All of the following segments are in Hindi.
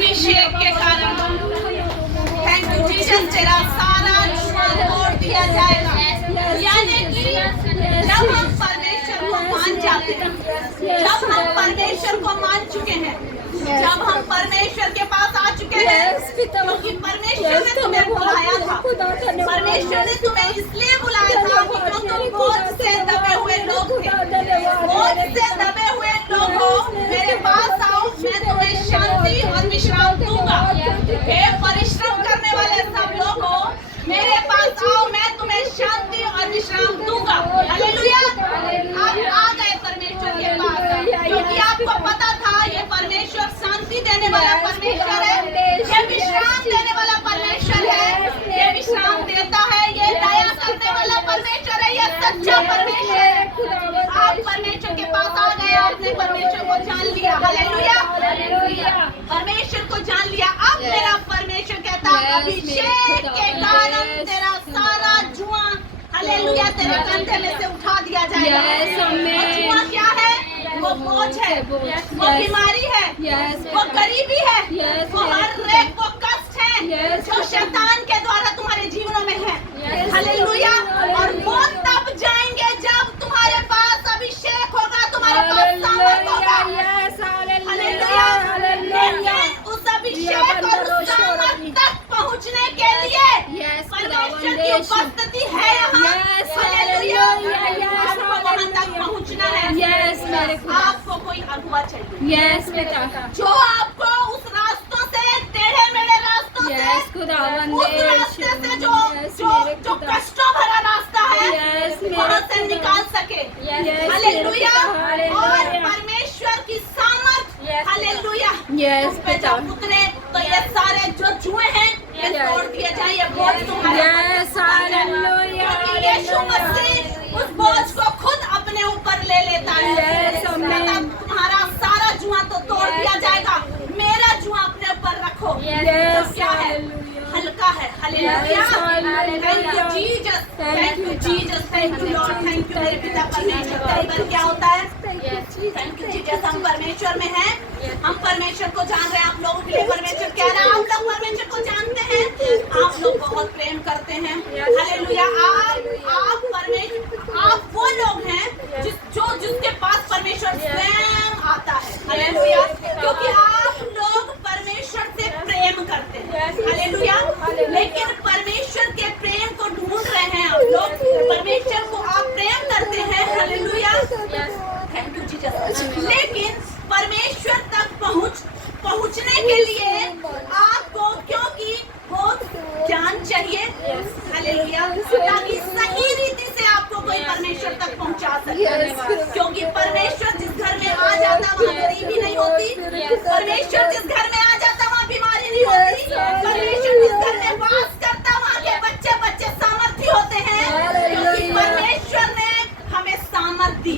अभिषेक के कारण। थैंक यू जीसस, तेरा सारा जुआ तोड़ दिया जाएगा। यानी कि जब हम परमेश्वर को मान जाते हैं, जब हम परमेश्वर को मान चुके हैं, जब हम परमेश्वर के पास आ चुके हैं, क्योंकि परमेश्वर ने तुम्हें बुलाया था, परमेश्वर ने तुम्हें इसलिए बुलाया था कि तुम बोझ से दबे हुए लोग थे। बोझ से दबे हुए लोगों, मेरे पास आओ, मैं तुम्हें शांति और विश्राम दूंगा। हे परिश्रम करने वाले सब लोगों, मेरे पास आओ, मैं तुम्हें शांति और विश्राम दूंगा। हालेलुया। आप आ गए परमेश्वर के पास, क्योंकि आपको पता था ये परमेश्वर शांति देने वाला परमेश्वर है, ये विश्राम देने वाला परमेश्वर है, ये विश्राम देता है, ये दया करने वाला परमेश्वर है, ये सच्चा परमेश्वर है। आप परमेश्वर के पास आ गए, आपने परमेश्वर को जान लिया। हालेलुया। परमेश्वर को जान लिया। अब मेरा परमेश्वर कहता है अभिषेक के कारण तेरा सारा जुआ, हालेलुया, तेरे कंधे में से उठा दिया जाएगा। जुआ क्या है? वो बोझ है, वो बीमारी है, वो गरीबी है, वो हर एक वो कष्ट है जो शैतान के द्वारा तुम्हारे जीवनों में है। हालेलुया। और वो तब जाएंगे जब तुम्हारे पास अभिषेक होगा, तुम्हारे पास सामर्थ होगा। हालेलुया। लेकिन उस अभिषेक और उस सामर्थ तक पहुंचने के लिए परमेश्वर की उपस्थिति है यहाँ। हालेलुया। आपको वहां तक पहुंचना है। आपको कोई अगुआ चाहिए, जो आपको उस रास्तों से, टेढ़े मेढ़े रास्तों से, उस रास्ते से जो कष्टों भरा रास्ता है, वहां से निकाल सके। हालेलुया। और परमेश्वर की सामर्थ, हालेलुया, उस पे जब उतरे तो ये सारे जो जुए हैं ये तोड़ दिए जाए, ये बोझ तुम्हारे। क्योंकि यीशु मसीह उस बोझ को खुद अपने ऊपर ले लेता है। तुम्हारा सारा जुआ तो तोड़ दिया जाएगा, मेरा जुआ अपने ऊपर रखो। क्या है? हल्का है। Hallelujah. Thank you Jesus, thank you Jesus, thank you Lord, thank you मेरे पिता परमेश्वर। कई बार क्या होता है, थैंक यू जीसस, हम परमेश्वर में हैं, हम परमेश्वर को जान रहे हैं। आप लोगों के लिए परमेश्वर कह रहा है, आप लोग परमेश्वर को जानते हैं, आप लोग बहुत प्रेम करते हैं। हालेलुया। आप परमेश्वर, आप वो लोग हैं जिसके पास परमेश्वर स्वयं आता है। हालेलुया। क्योंकि आप लोग परमेश्वर से प्रेम करते हैं। हालेलुया। लेकिन परमेश्वर के प्रेम को ढूंढ रहे हैं आप लोग, परमेश्वर को आप प्रेम करते हैं। हालेलुया। Thank you Jesus. लेकिन परमेश्वर तक पहुंचने के लिए आपको, क्योंकि बहुत ज्ञान चाहिए, हालेलुया, ताकि सही रीति से आपको कोई परमेश्वर तक पहुंचा सके। क्योंकि परमेश्वर जिस घर में आ जाता वहाँ गरीबी नहीं होती, परमेश्वर जिस घर में आ जाता वहाँ बीमारी नहीं होती, परमेश्वर जिस घर में वास करता वहाँ के बच्चे सामर्थी होते हैं, क्योंकि परमेश्वर ने हमें सामर्थ दी।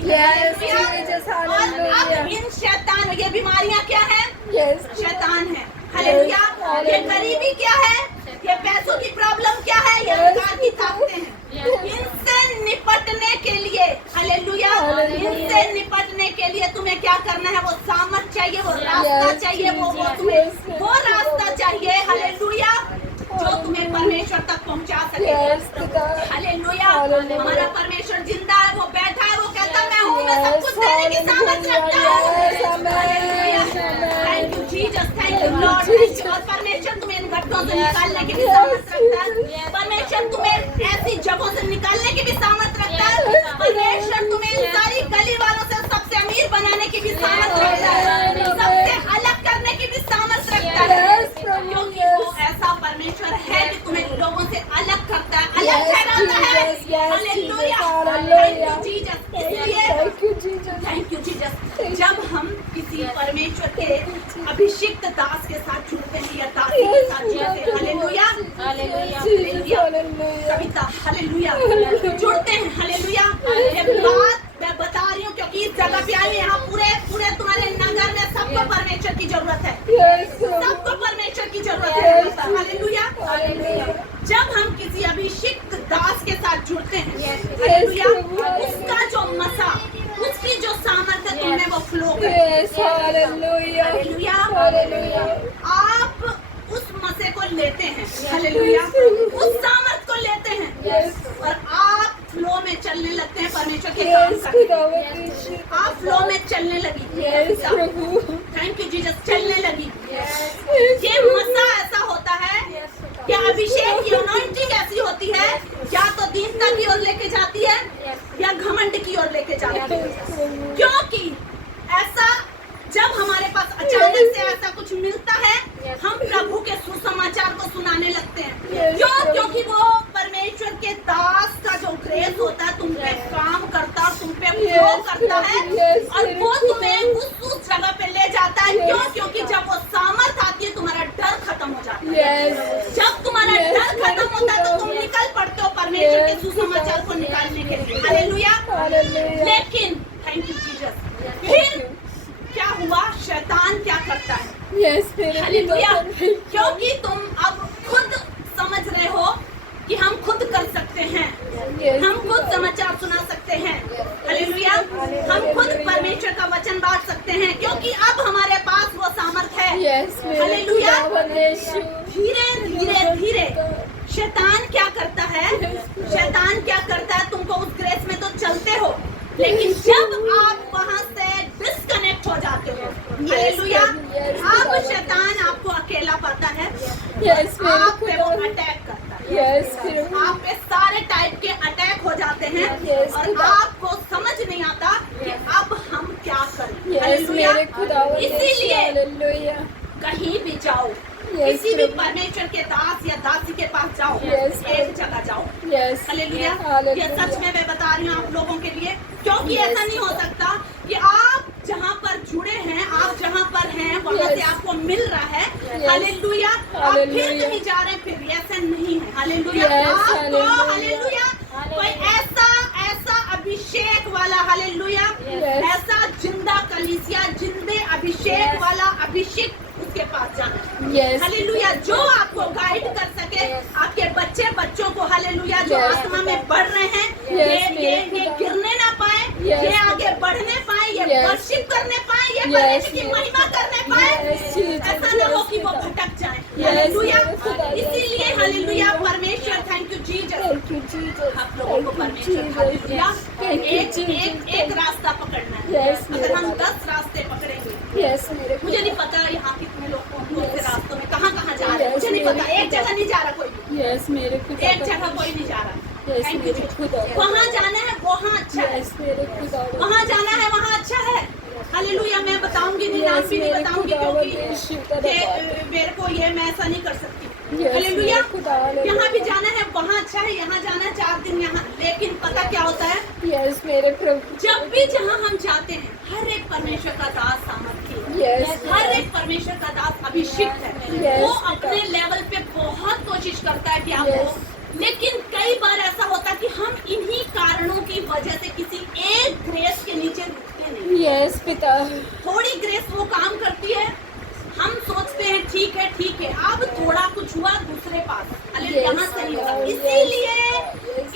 और अब इन शैतान, ये बीमारियां क्या है? शैतान है। हालेलुया। ये गरीबी क्या है? ये पैसों की प्रॉब्लम क्या है? ये अंधकार की ताकतें हैं। इनसे निपटने के लिए, हालेलुया, इनसे निपटने के लिए तुम्हें क्या करना है? वो सामर्थ चाहिए, वो रास्ता चाहिए, वो रास्ता चाहिए। हालेलुया, जो तुम्हें परमेश्वर तक पहुंचा सके। हालेलुया। हमारा परमेश्वर जिंदा है, वो बैठा है, वो कहता मैं हूँ, मैं सब कुछ देने की सामर्थ रखता हूँ। Thank you Jesus, thank you Lord. और परमेश्वर तुम्हें इन गड्ढों से निकालने की भी सामर्थ रखता है। परमेश्वर तुम्हें ऐसी जगहों से निकालने की भी सामर्थ रखता है। परमेश्वर तुम्हें इन सारी गली वालों से सबसे अमीर बनाने की भी सामर्थ रखता है, सबसे अलग करने की भी सामर्थ रखता है। क्योंकि वो ऐसा परमेश्वर है कि तुम्हें लोगों से अलग करता है, अलग ठहराता है। हालेलुया। Thank you Jesus. जब हम किसी परमेश्वर के अभिषिक्त दास के साथ जुड़ते हैं या दासी के साथ जुड़ते हैं, हालेलुया, कविता, हालेलुया, जुड़ते हैं। हालेलुया। ये बात मैं बता रही हूँ क्योंकि इस जगह पे आई, यहाँ पूरे तुम्हारे नगर में सबको परमेश्वर की जरूरत है, सबको परमेश्वर की जरूरत है। हालेलुया। जब हम किसी अभिषिक्त दास के साथ जुड़ते हैं, हालेलुया, उसका जो मसा, उसकी जो सामर्थ्य तुम्हें वो फ्लो करे। Yes, hallelujah. हालेलुया। Hallelujah. आप उस मसे को लेते हैं, हालेलुया, उस सामर्थ को लेते हैं Yes. और आप फ्लो में चलने लगते हैं परमेश्वर के काम Yes, करने में। खुदावंद यीशु। आप फ्लो में चलने लगी। Yes, Prabhu. Thank you Jesus, चलने लगी। Yes, ये मसा ऐसा होता है कि अभिषेक की अनॉइंटिंग ऐसी होती है, या तो दीनता की ओर लेके जाती है या घमंड की ओर लेके जाती है। क्योंकि ऐसा जब हमारे पास अचानक से ऐसा कुछ मिलता है, हम प्रभु के सुसमाचार को सुनाने लगते हैं। क्यों? क्योंकि वो परमेश्वर के दास का जो ग्रेस होता है तुम पे काम करता, तुम पे फ्लो करता है और वो तुम्हें उस जगह पे ले जाता है। क्यों? क्योंकि जब वो सामर्थ आती है तुम्हारा डर खत्म हो जाता है। Yes. जब तुम्हारा डर खत्म होता है तो तुम निकल पड़ते हो परमेश्वर के सुसमाचार को निकालने के लिए। हालेलुया। Hallelujah. लेकिन थैंक यू जीसस, फिर क्या हुआ? शैतान क्या करता है? Yes, मेरे हालेलुया। खुदावंद। क्योंकि तुम अब खुद समझ रहे हो कि हम खुद कर सकते हैं, Yes. हम खुद समाचार सुना सकते हैं। हालेलुया। हम खुद परमेश्वर का वचन बांट सकते हैं क्योंकि अब हमारे पास वो सामर्थ है। Yes, मेरे हालेलुया। खुदावंद यीशु। धीरे धीरे धीरे शैतान क्या करता है? शैतान क्या करता है? तुमको उस ग्रेस में तो चलते हो, लेकिन जब आप वहां से डिस्कनेक्ट हो जाते हो, हालेलुया, अब शैतान आपको अकेला पाता है, Yes, मेरे आप पे वो खुदावंद। अटैक करता है। Yes, प्रभु। आप पे सारे टाइप के अटैक हो जाते हैं Yes, और खुदा। आपको समझ नहीं आता कि अब हम क्या करें। Yes, hallelujah. मेरे खुदावंद यीशु। इसीलिए Hallelujah. कहीं भी जाओ, Yes, किसी भी प्रभु। परमेश्वर के दास या दासी के पास जाओ, Yes, एक जगह जाओ। Yes. हालेलुया। Hallelujah. ये सच में मैं बता रही हूँ आप लोगों के लिए, क्योंकि Yes. ऐसा नहीं हो सकता कि आप जहाँ पर जुड़े हैं, आप जहाँ पर हैं वहाँ Yes. से आपको मिल रहा है। Yes. हालेलुया। आप फिर Hallelujah. कहीं जा रहे हैं, फिर ऐसा नहीं है। हालेलुया। Yes, आपको hallelujah. हालेलुया कोई ऐसा अभिषेक वाला, हालेलुया, Yes. ऐसा जिंदा कलीसिया, जिंदे अभिषेक वाला अभिषेक उसके पास जाना है। Yes. हालेलुया। जो आपको गाइड कर सके, आपके बच्चों को, हालेलुया, जो Yes. आत्मा में बढ़ रहे हैं, Yes, ये मेरे खुदा। गिरने ना पाए, Yes. ये आगे बढ़ने पाए, ये Yes. वर्शिप करने पाए, ये Yes, परमेश्वर की मेरे- महिमा करने पाए। Yes, Jesus, ऐसा ना हो yes, कि वो खुदा। भटक जाए। Yes, hallelujah. मेरे खुदा, yes, इसीलिए hallelujah. हालेलुया परमेश्वर, thank you Jesus, Thank you, Jesus. आप लोगों को Thank you, परमेश्वर, Jesus. हालेलुया, Thank you, एक Jesus. एक रास्ता पकड़ना है। Yes, अगर मेरे हम खुदा। 10 रास्ते पकड़ेंगे, Yes, मेरे मुझे खुदा। नहीं पता यहाँ कितने लोग कौन से Yes. रास्तों में कहाँ कहाँ जा रहे हैं, Yes, मुझे नहीं पता। मेरे एक जगह नहीं जा रहा कोई भी, Yes, मेरे खुदा। एक जगह कोई नहीं जा रहा। Yes, Thank you, मेरे Jesus. खुदा। वहाँ जाना है, वहाँ अच्छा है, Yes, मेरे खुदा। वहाँ जाना है, वहाँ अच्छा है। हालेलुया। मैं बताऊंगी नहीं, नाम Yes, भी नहीं मेरे बताऊंगी खुदा, क्योंकि यीशु का ये, धन्यवाद। मेरे को ये मैं ऐसा नहीं कर सकती। Yes, hallelujah. मेरे खुदा, हालेलुया। यहाँ भी जाना है, वहाँ अच्छा है, यहाँ जाना है 4 दिन यहाँ, लेकिन पता क्या होता है, Yes, मेरे प्रभु। जब भी जहाँ हम जाते हैं, हर एक परमेश्वर का दास सामर्थी है। Yes. हर एक परमेश्वर का दास अभिषिक्त है। Yes. वो अपने लेवल पे बहुत कोशिश करता है कि आपको, Yes. लेकिन कई बार ऐसा होता है कि हम इन्हीं कारणों की वजह से किसी एक ग्रेस के नीचे रुकते नहीं। Yes, पिता। थोड़ी ग्रेस वो काम करती है, हम सोचते हैं ठीक है, अब थोड़ा कुछ हुआ दूसरे पास, अरे Yes, यहाँ सही होगा। Yes.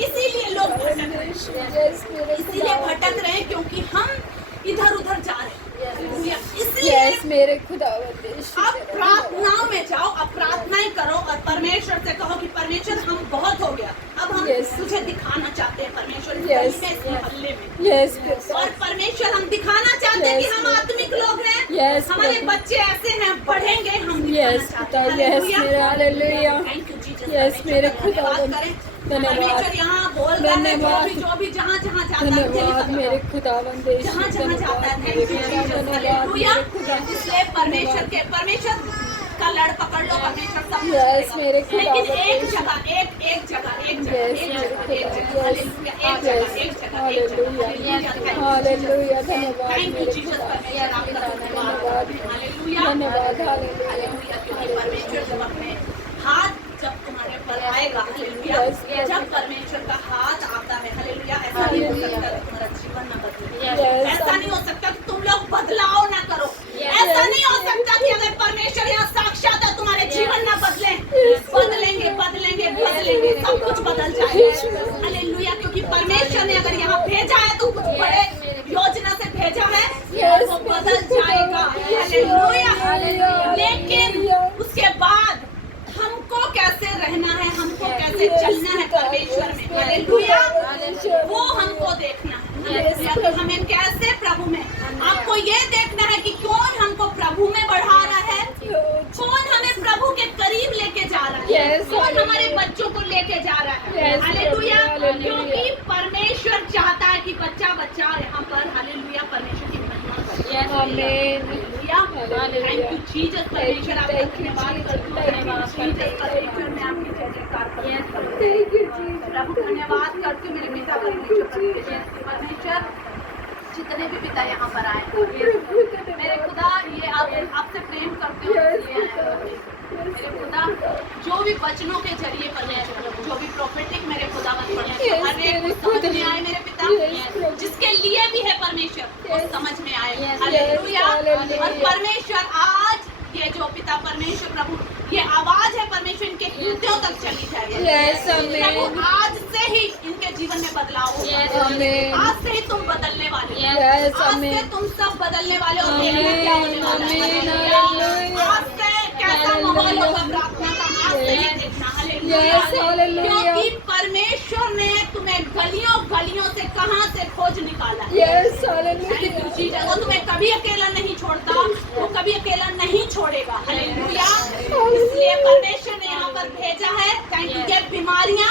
इसीलिए लोग भटक रहे हैं। Yes, मेरे इसीलिए खुदा। भटक रहे हैं क्योंकि हम इधर उधर जा रहे हैं। हालेलुया। इसलिए Yes, मेरे खुदा। अब प्रार्थनाओं में जाओ, अब प्रार्थनाएं करो और परमेश्वर से कहो कि परमेश्वर हम बहुत हो गया, अब हम Yes. तुझे दिखाना चाहते हैं परमेश्वर, इस Yes. गली में, इस मोहल्ले में। Yes, पिता। और परमेश्वर हम दिखाना चाहते हैं कि Yes. हम आत्मिक लोग हैं, Yes, हमारे प्रभु। बच्चे ऐसे हैं, बढ़ेंगे, हम दिखाना Yes, चाहते पिता। हैं। Yes, hallelujah. मेरे hallelujah. Thank you, Jesus. Yes, परमेश्वर मेरे का खुदा। धन्यवाद करें। धन्यवाद। परमेश्वर यहाँ बोल रहा है, धन्यवाद। जो भी जहाँ जहाँ जाता है, मुझे नहीं धन्यवाद पता। मेरे खुदावंद यीशु। जहाँ जहाँ जाता है, मेरे थैंक यू पिता, जीसस, धन्यवाद हालेलुया। मेरे खुदा। इसलिए परमेश्वर का लड़ पकड़ लो, परमेश्वर सब कुछ Yes, करेगा। मेरे खुदा, लेकिन एक यीशु। जगह, एक जगह, Yes, मेरे खुदा। हालेलुया, एक जगह, एक जगह, हालेलुया। हालेलुया। धन्यवाद थैंक यू मेरे जीसस, खुदा। परमेश्वर आपका धन्यवाद। धन्यवाद। हालेलुया। धन्यवाद। हालेलुया। हालेलुया, क्योंकि परमेश्वर जब अपने हाथ जब तुम्हारे पर आएगा, हालेलुया, Yes. जब परमेश्वर का हाथ आता है, हालेलुया, ऐसा नहीं हो सकता कि तुम्हारा जीवन न बदले। Yes. ऐसा नहीं हो सकता कि तुम लोग बदलाव ना करो। ऐसा नहीं हो सकता कि अगर परमेश्वर यहाँ साक्षात है, तुम्हारे जीवन न बदले। बदलेंगे, बदलेंगे, बदलेंगे, सब कुछ बदल जाएगा। हालेलुया, क्योंकि परमेश्वर ने अगर यहाँ भेजा है तो कुछ बड़े योजना से भेजा है, और वो बदल जाएगा। हालेलुया कि हमें कैसे प्रभु में, आपको ये देखना है कि कौन हमको प्रभु में बढ़ा रहा है, कौन हमें प्रभु के करीब लेके जा रहा है, Yes, कौन hallelujah. हमारे बच्चों को लेके जा रहा है। Yes, hallelujah, hallelujah. क्योंकि परमेश्वर चाहता है कि बच्चा यहाँ पर हालेलुया परमेश्वर की महिमा करे। आमीन। Hallelujah, thank you Jesus. परमेश्वर आपका धन्यवाद करती हूँ, थैंक यू जीसस। परमेश्वर मैं आपकी जय जयकार करती हूँ। Thank you, Jesus. प्रभु धन्यवाद करती हूँ मेरे पिता परमेश्वर, जितने भी पिता यहाँ पर आए मेरे खुदा, ये आपसे प्रेम करते हो मेरे खुदा, जो भी वचनों के जरिए परमेश्वर, जो भी प्रोफेटिक मेरे खुदा परमेश्वर हर एक को समझ में आए मेरे पिता, जिसके लिए भी है परमेश्वर वो समझ में आए। हालेलुया। और परमेश्वर आज ये जो पिता परमेश्वर प्रभु, ये आवाज है परमेश्वर इनके हृदयों तक चली Yes, जाए amen. प्रभु। आज से ही इनके जीवन में बदलाव होगा। Amen. आज से ही तुम बदलने वाले हो। Yes, आज से amen. तुम सब बदलने वाले हो। Amen, देखना क्या होने वाला है। amen, hallelujah. hallelujah. आज से कैसा माहौल होगा प्रार्थना का, आज से ही देखना। हालेलुया। Yes, hallelujah. क्योंकि परमेश्वर ने तुम्हें गलियों गलियों से कहां से खोज निकाला है। Yes, Thank you, hallelujah. Jesus. वो तुम्हें कभी अकेला नहीं छोड़ता, वो कभी अकेला नहीं छोड़ेगा। हालेलुया। इसलिए परमेश्वर ने यहाँ पर भेजा है। Thank you. ये बीमारियां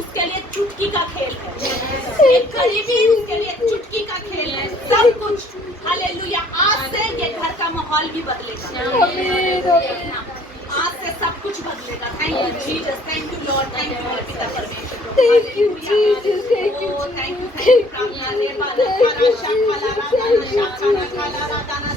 उसके लिए चुटकी का खेल है, ये गरीबी उसके लिए चुटकी का खेल है, सब कुछ। हालेलुया। आज से ये घर का माहौल भी बदलेगा। आमीन, आमीन। आज से सब कुछ बदलेगा। Thank you Jesus, thank you Lord, thank you मेरे पिता परमेश्वर। Thank you, Jesus. Thank you, Oh, thank you, Jesus. thank you, प्रार्थना रे बाला खाना शाखाला राधा शाखाला खाला राधा